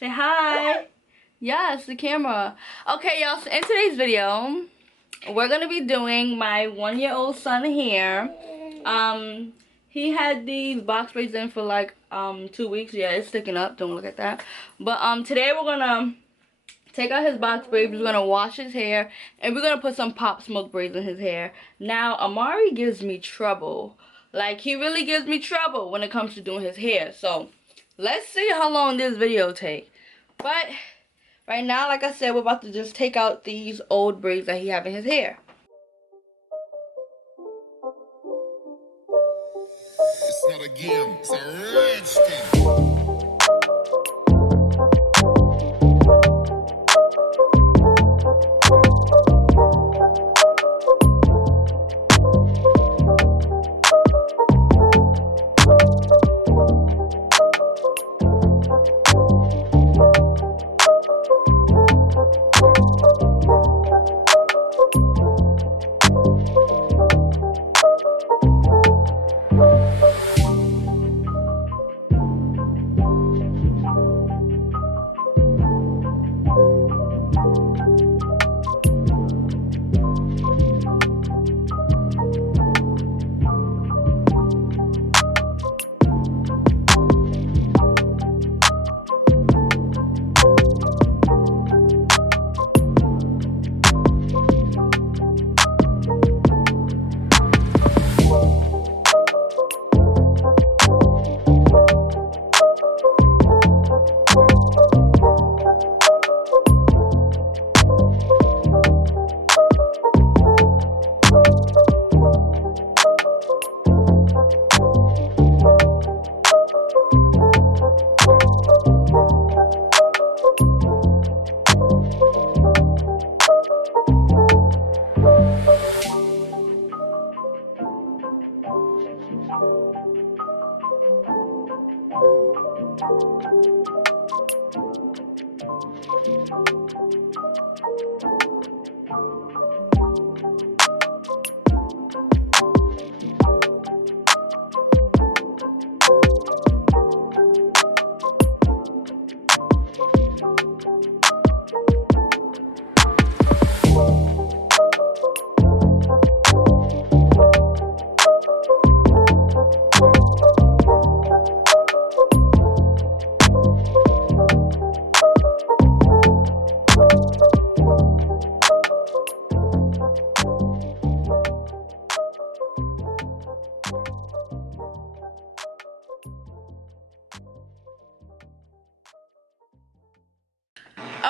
Say hi. Yes, the camera. Okay, y'all, so in today's video, we're gonna be doing my 1-year-old son hair. He had these box braids in for like 2 weeks. Yeah, it's sticking up. Don't look at that. But today we're gonna take out his box braids. We're gonna wash his hair, and we're gonna put some pop smoke braids in his hair. Now, Amari gives me trouble. Like, he really gives me trouble when it comes to doing his hair. So let's see how long this video take. But right now, like I said, we're about to just take out these old braids that he have in his hair. It's not a game, it's a rich thing.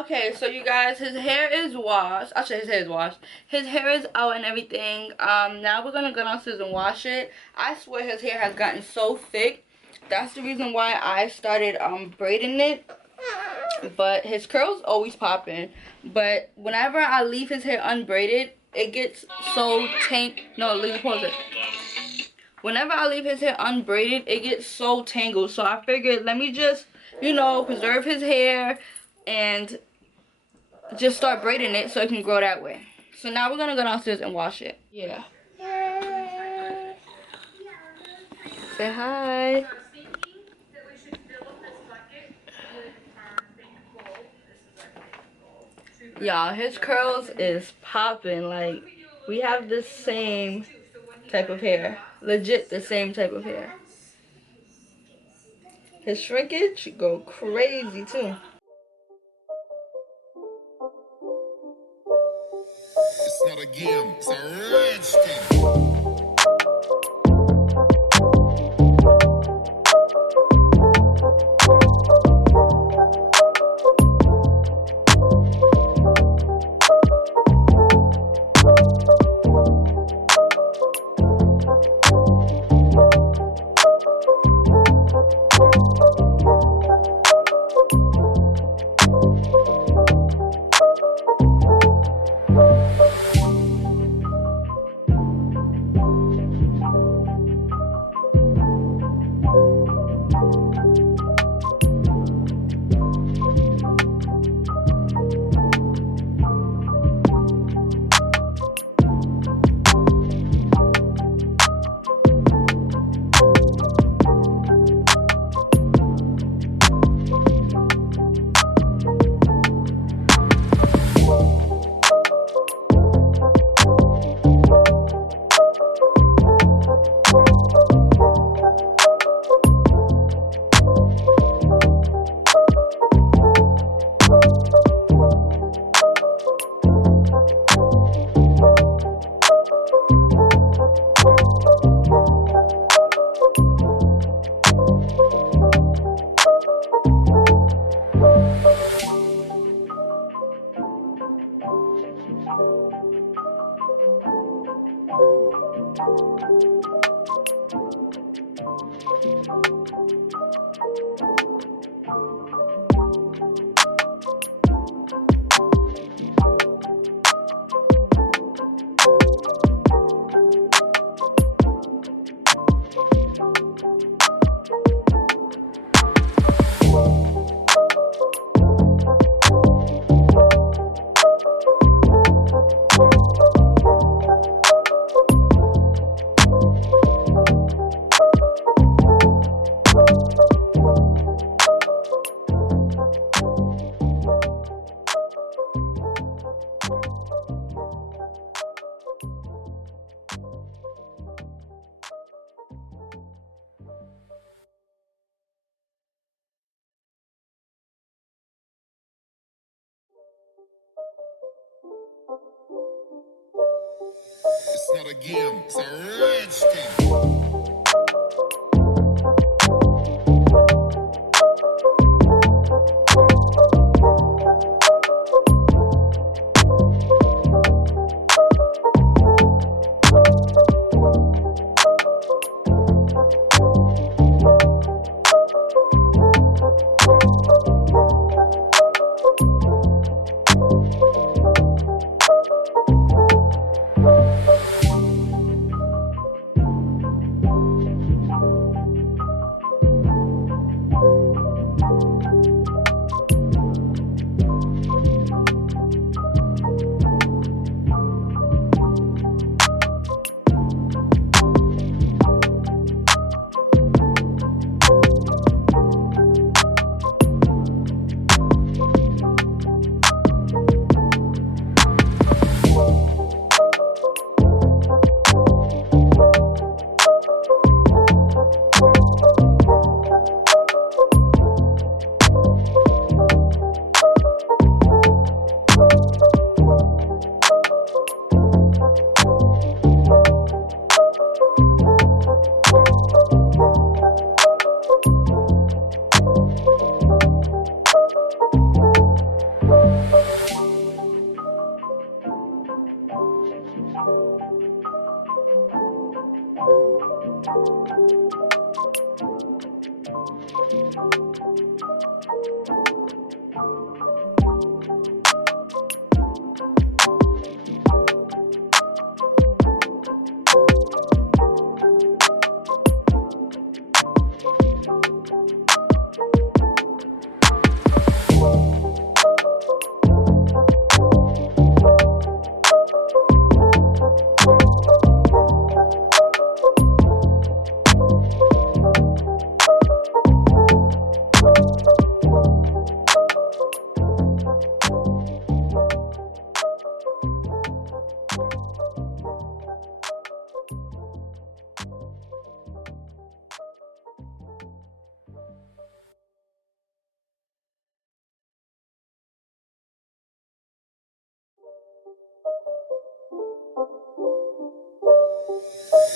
Okay, so you guys, his hair is washed. Actually, his hair is washed. His hair is out and everything. Now we're gonna go downstairs and wash it. I swear his hair has gotten so thick. That's the reason why I started braiding it. But his curls always popping. But whenever I leave his hair unbraided, it gets so No, leave it, pause it. Whenever I leave his hair unbraided, it gets so tangled. So I figured, let me just, you know, preserve his hair and just start braiding it so it can grow that way. So now we're gonna go downstairs and wash it. Yeah. Say hi. Y'all, his curls is popping. Like, we have the same type of hair. Legit the same type of hair. His shrinkage go crazy too. It's not a game, it's a rich thing. not a game, it's a rich thing.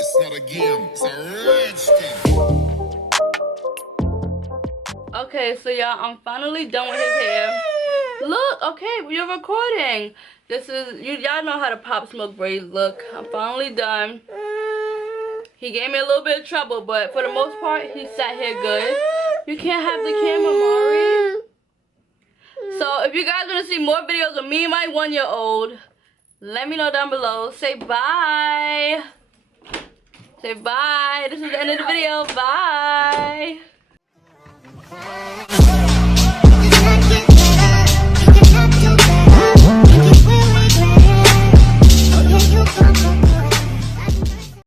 It's not a game, it's a rich thing. Okay, so y'all, I'm finally done with his hair. Look, okay, you're recording. This is, y'all know how the Pop Smoke braids look. I'm finally done. He gave me a little bit of trouble, but for the most part, he sat here good. You can't have the camera, Mari. So if you guys want to see more videos of me and my 1-year-old, let me know down below. Say bye. Say bye. This is the end of the video. Bye.